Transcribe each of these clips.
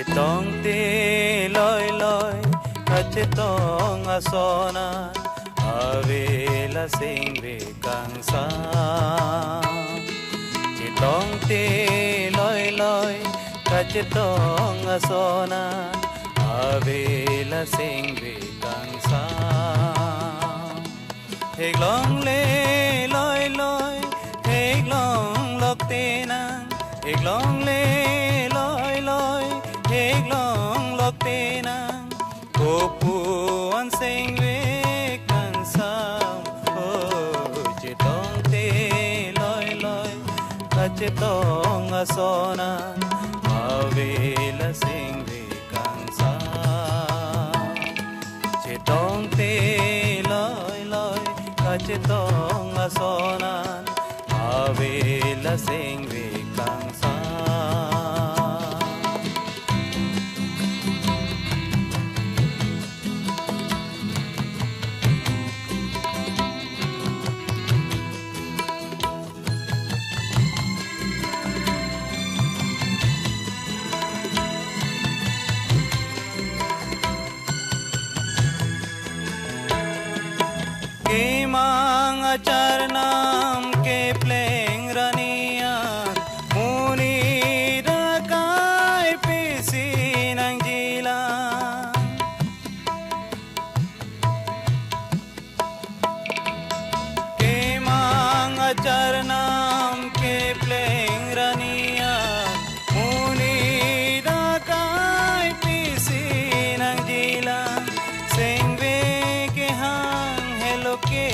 Chitong ti loy loy Kachitong asonan Avila singri kang sam Chitong ti loy loy Kachitong asonan Avila singri kang sam Higlong le loy loy Higlong lok tinang Higlong le loy loy Higlong lok tinang Kupuan singri kang sam Chitong ti loy loy Kachitong asonan Avila singri kang sam Chitong ti loy loy Kachitong asonan Avila singri kang sam Ke mga charnam ke pleng ranian Muni dakay pisin ang jilang Ke mga charnam ke pleng ranian Muni dakay pisin ang jilang Sengve ke hang ke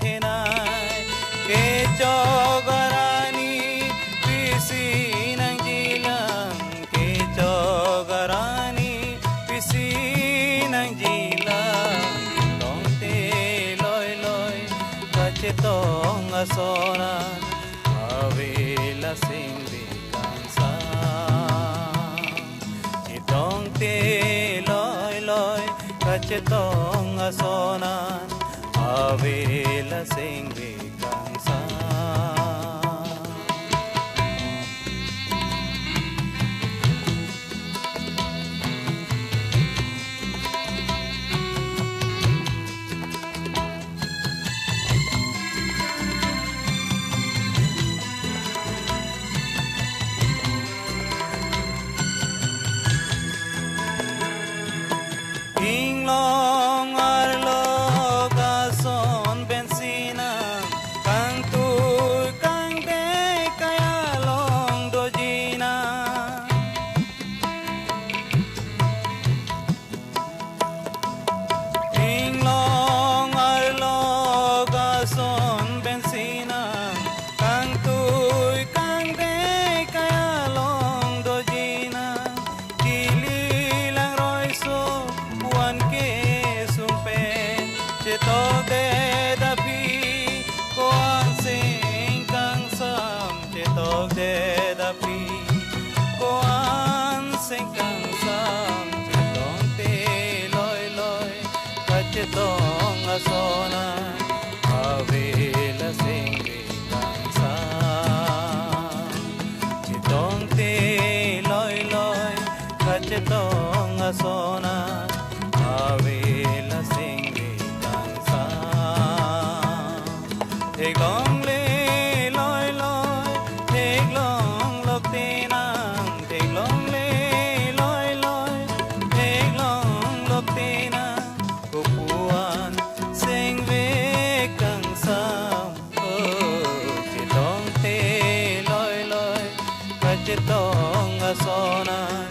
thenai ke chogarani pisinang jilang ke chogarani pisinang jilang tong te loy loy kachetong asonan avila singri kang sam itong te loy loy kachetong asonan Avila singri kang sam Inglong arlo gason bensina kang tur kang de kaya long dojina Inglong arlo gason bensina kang tur kang de kaya long dojina Kili lang roiso Wan ke sumpe Chitog de dapi Koan sing kang sam Chitog de dapi Koan sing kang sam Chitong te loy loy Kachitong asonan Avila singri kang sam Chitong te loy loy Kachitong asonan Avila singri kang sam Higlong le loy loy Higlong lok tinang Higlong le loy loy Higlong lok tinang Kupuan singri kang sam Chitong te loy loy Kachitong asonan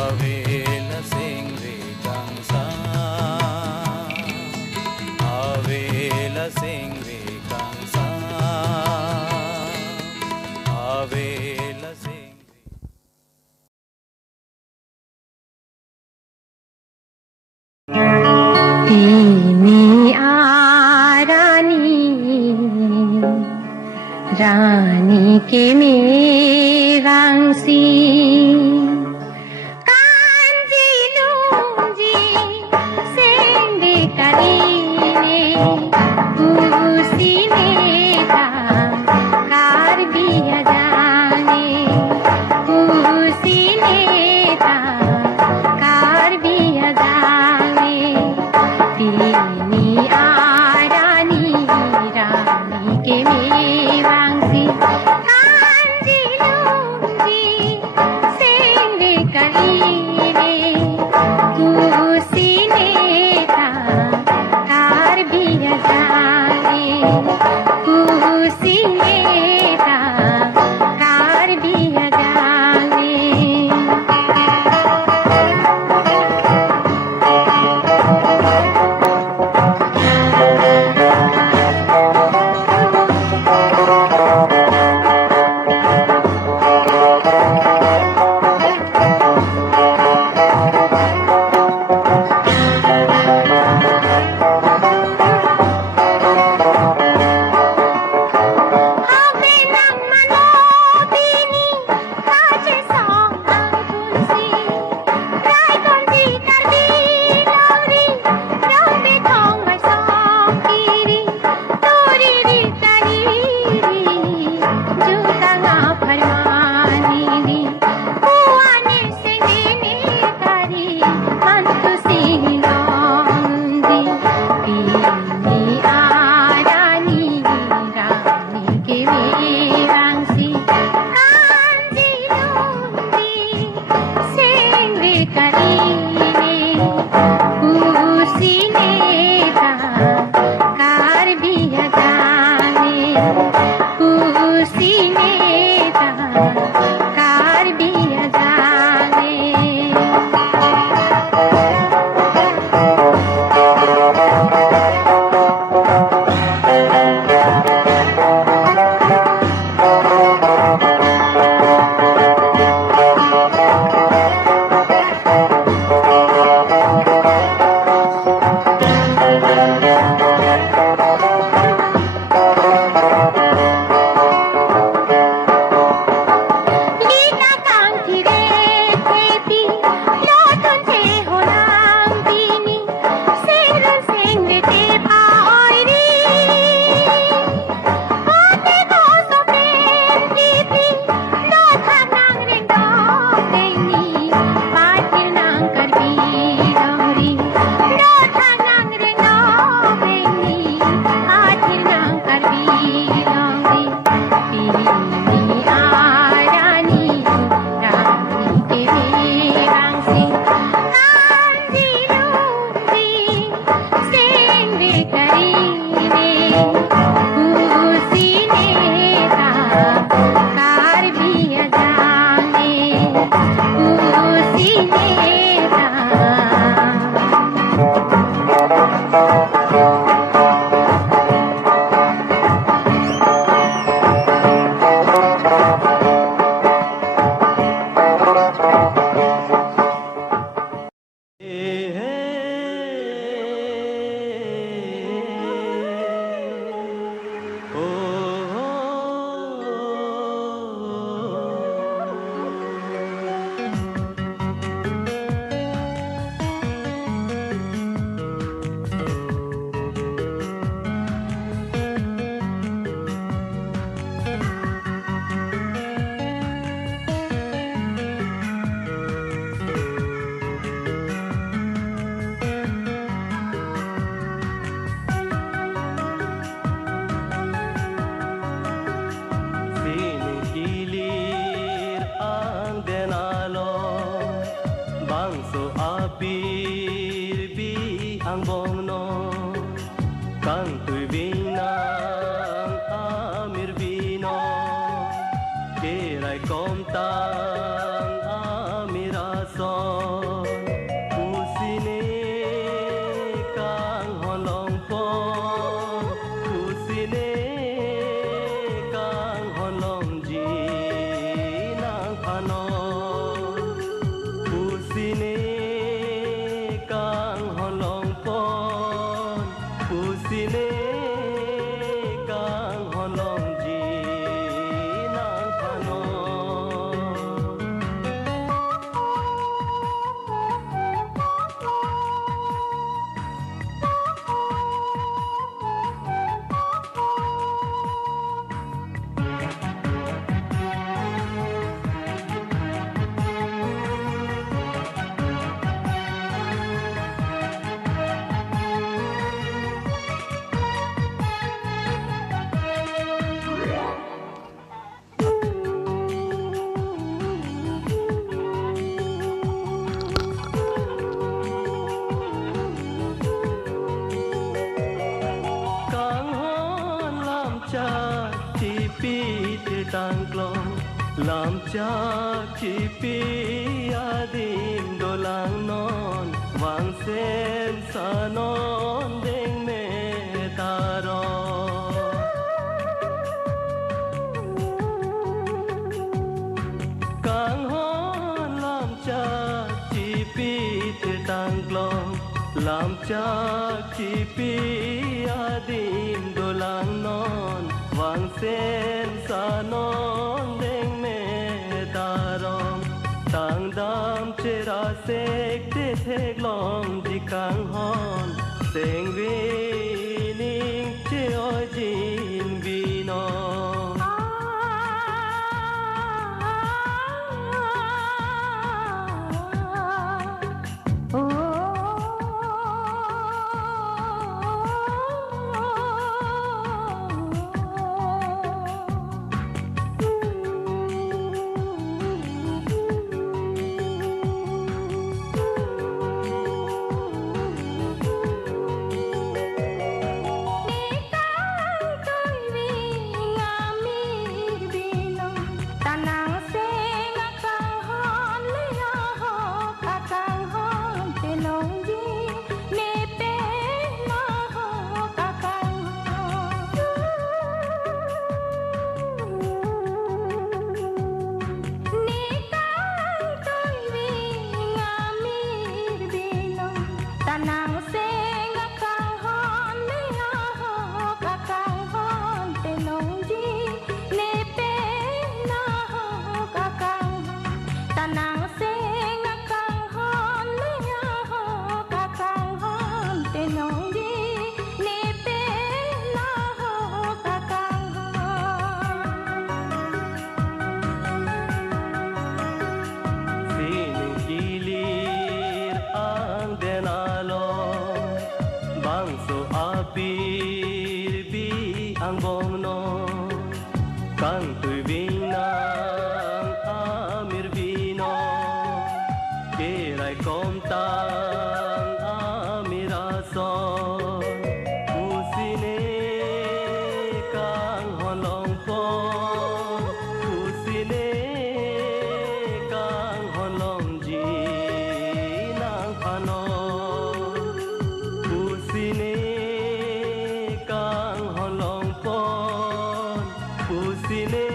Avila singri kang sam Avila singri kang sam Avila singri Ini Rani Rani ke merang si car दिया जाने उसी नेता Kusineta karbiya jane tang klong làm cha chỉ pi adim do lang non vang sen sa non deng me ta ro càng hon làm cha chỉ pi te tang klong làm cha chỉ pi adim do lang non vang sen sa non deng me ta rong tang dam che ra sek te thek long di kang hon seng vi ning che oi jin vi no bangso apir bi ang bom no kang tui ving nang amir vino kerai kom tang amira so usine kang holong po usine kang holong ji nang phano usine kang holong pon usine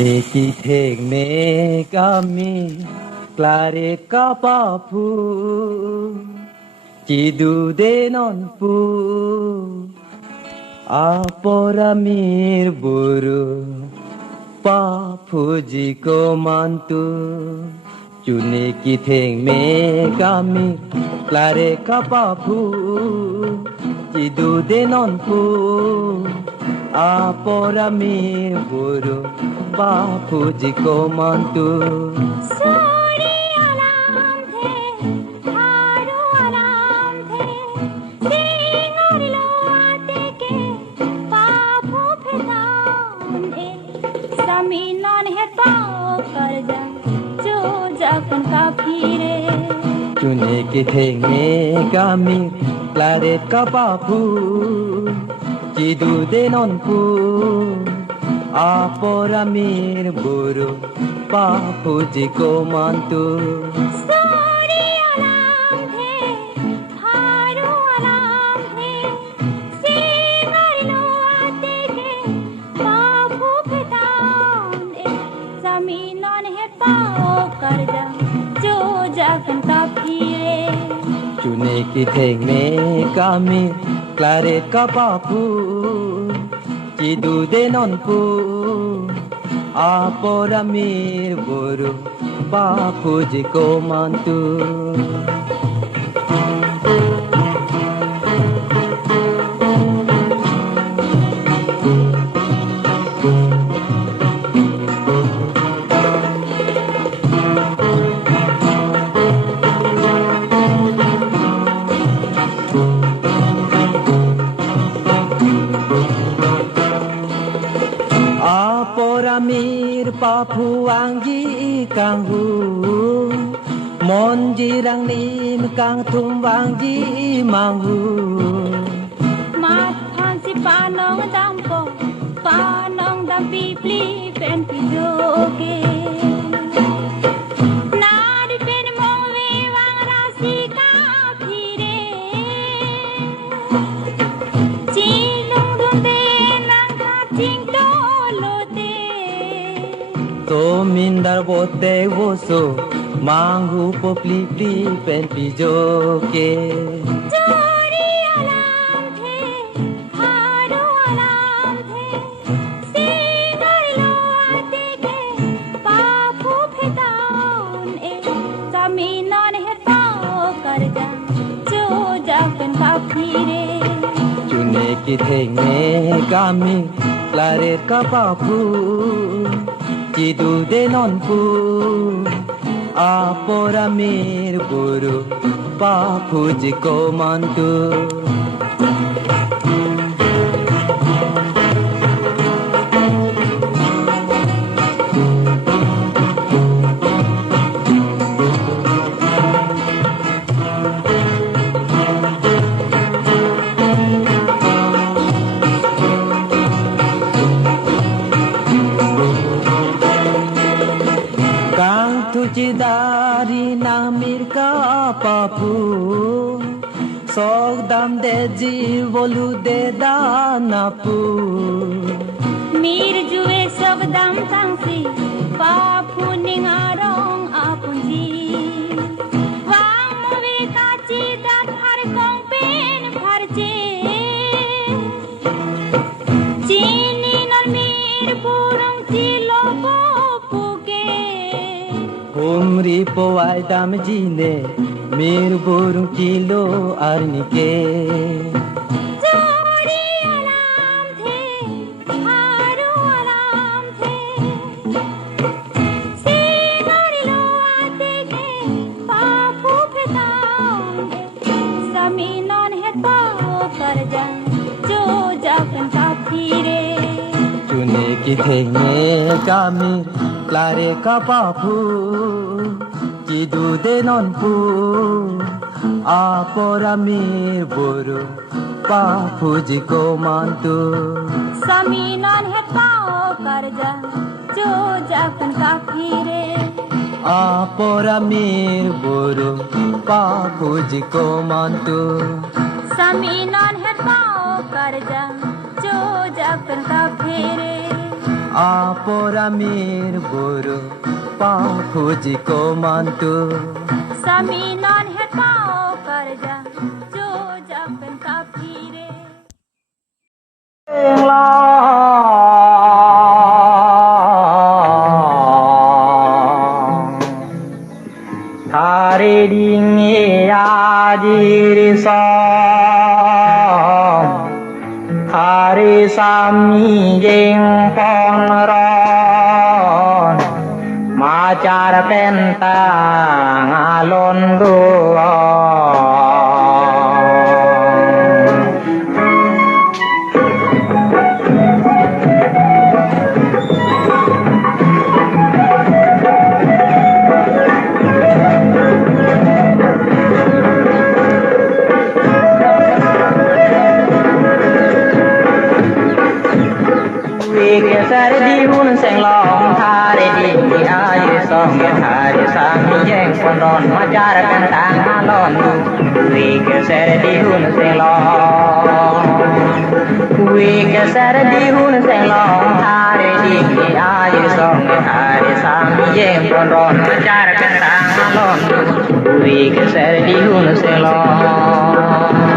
Ekitheng me kami klare kapapu Cidu denon pu Aporamir buru Papuji ko mantu Chune kitheng me kami klare kapapu Cidu denon pu Aporamir buru Papuji ko mantu Suri alam the, haru alam the, singar lo aate ke, papu phetaun e, zaminan hai pao kar ja, jo jakan ka phire. Chune kitheng me kami klare kapapu Cidu denon pu Aporamir buru Papuji ko mantu Suri alam the, haru alam the, singar lo aate ke, papu phetaun e, zaminan hai pao kar ja, jo jakan ka phire. Chune kitheng me kami klare kapapu Cidu denon pu Aporamir buru Papuji ko mantu Aporamir papu anggi kang hu Monjirang nim kang tum wangji manghu Mat phansi panong dampo, panong dampi pli pen pijoke. Nari pen mowe wang rasi ka phire. Chilung dunde nang ka ching tolote. To mindar bote woso Manghu po pli pli pen pijoke Chori alam the, haru alam the, singar lo aate ke, papu phetaun e, zaminan hai pao kar ja, jo jakan ka phire. Chune kitheng me kami klare kapapu Cidu denon pu Aporamir buru Papuji ko mantu Kang tucidari namir kapapu Sogdam de jivolu de danapu Mir juwe sogdam tangsi, papu ningarong apunji. Wang mowe kachi dat har kong pen bharje. Chini nor mir burung chilo puke. Humri powai dam jine Mir burung kilo arnike Chori alam the, haru alam the, singar lo aate ke, papu phetaun e, zaminan hai pao kar ja, jo jakan ka phire. Chune kitheng me kami klare kapapu Cidu denon pu Aporamir buru Papuji ko mantu Zaminan hai pao kar ja, jo jakan ka phire. Aporamir buru Papuji ko mantu Zaminan hai pao kar ja, jo jakan ka phire. Aporamir buru pakuji ko mantu Sami non hetao karja jo japen kapire Thare dingi ajiri som Thare sami jeng pon ron Macar pentang alon duon Sardi hun seng long thare di ayu song thare sami jeng pondon macar kentang alon wi ke sardi hun seng long wi ke sardi hun seng long thare di ayu song thare sami jeng pondon macar kentang alon wi ke sardi hun seng long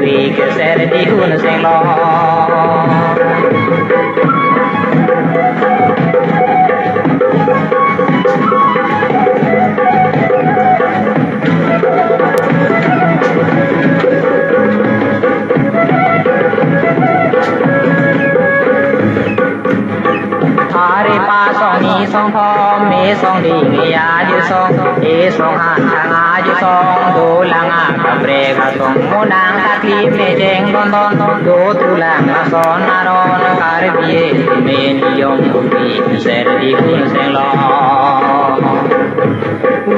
Vì cái xe đi hôn xe lo Hare pa song ni song thom me song di ya di song e song han thang a di song do lang a ka bre ka song mo nang ta thi me jeng don don do tu lang la son na ron kar bie me ni yong vi ser di hun seng lo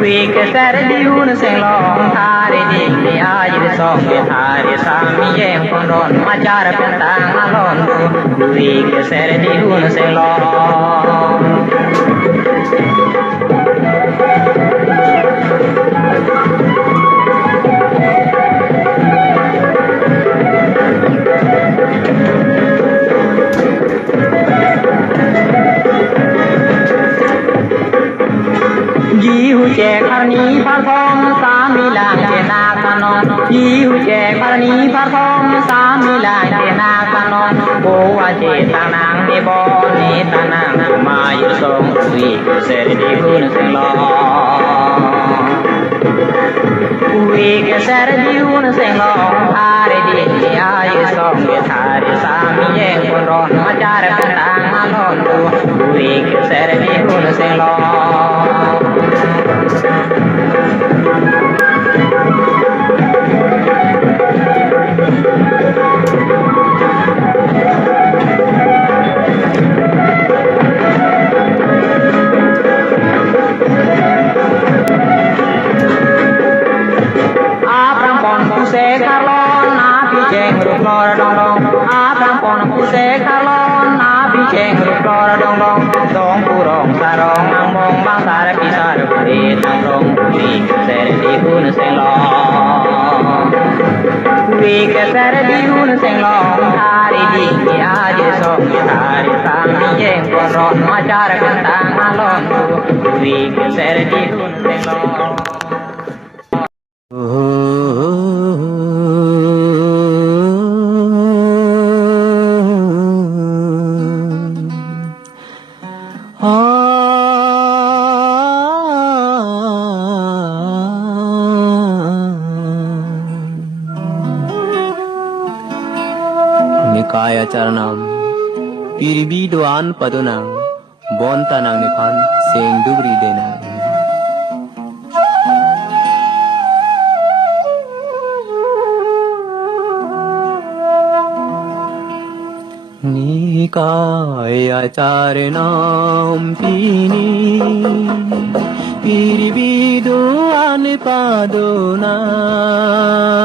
vi ke ser di hun seng lo thare di ya di song me thare sam jeng kon ron ma jar pen tang alon vi ke ser di hun seng lo che khani phar phong sa mi lang che na kanon ji hu che khani phar phong sa mi lang che na kanon bo wa che ta nang ni bo ni ta nang ma yu song wi se di hun se lo wi ke se di hun se lo are di ya yu song ke thare sa mi ye kon ron ma jar ka tang alon wi ke se di hun se lo Nikaya Charanam Piribiduan Padunang bon tanang ne phan seng dugri de na निकाय आचार नाम पीनी पिरिबिदो आने पादो नाम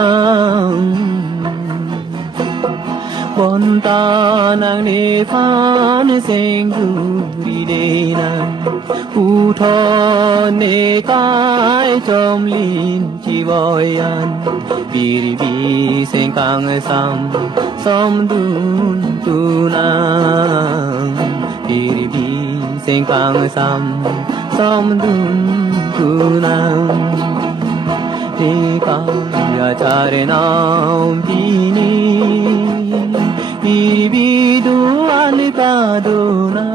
bontanang ne phan seng duri de na utho ne kai chom lin chi voyan piri bi seng kang sam som dun tu na piri bi seng kang sam som dun tu na te ka ya chare nam pini Ibidu alipadona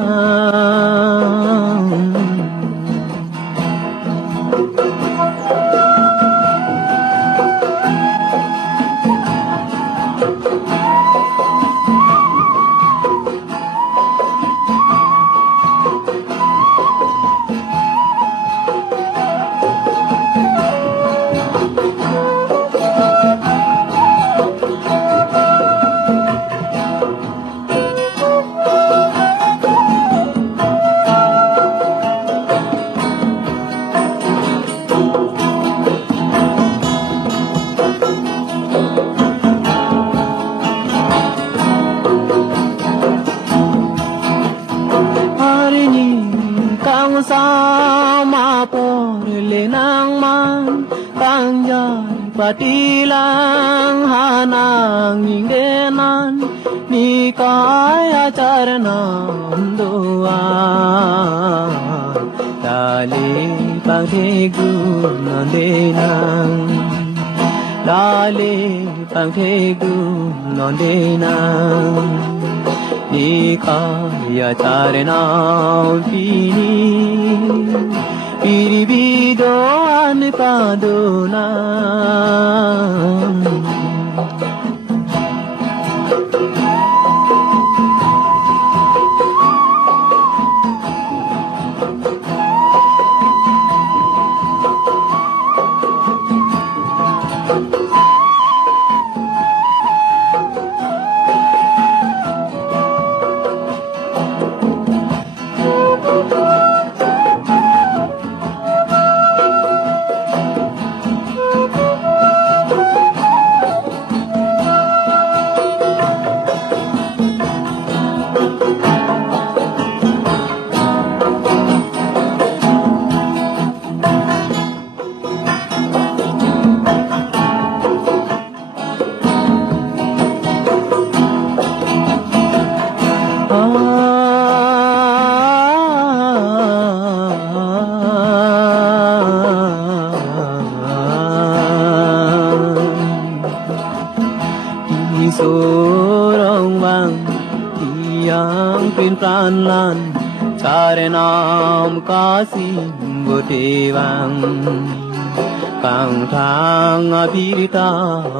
sama por lenang man panjang patilang hanang ingdenan nikaya charanam doa dali pangthegu nondenang dali pangthegu nondenang nikaya charanam pini piribido anipadona sorong bang yang pin pran lan charanam kasim bote bang kang thang abirita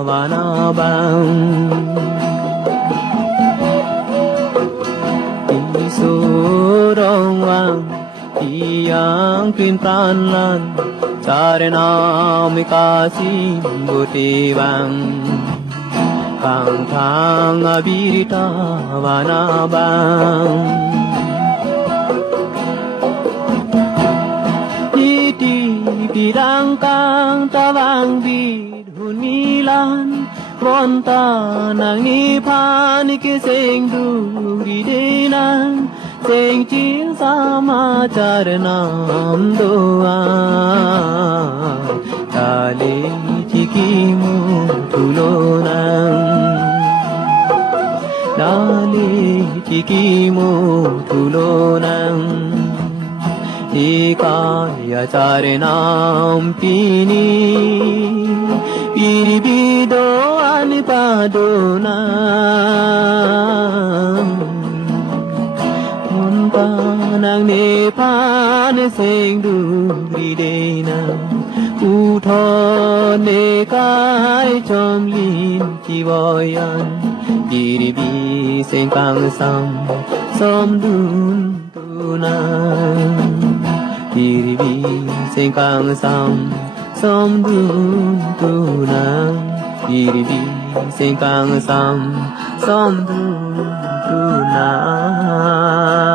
vana bang sorong bang yang pin pran lan charanam kasim bote bang kang thang abirita vana bang titi bidang kang tawang bidhunilan monta nang nipan ke seng duri denan seng ching sama charanam doa tale tikimu tulonang dali tikimu tulonang ikaya charanam pini piribido anipadona muntanang nepan seng duri denang utho ne kai chom lin chi voyan piribi seng kang sam som dun tunang diribi sengkang sam som dun tunang diribi sengkang sam som dun tunang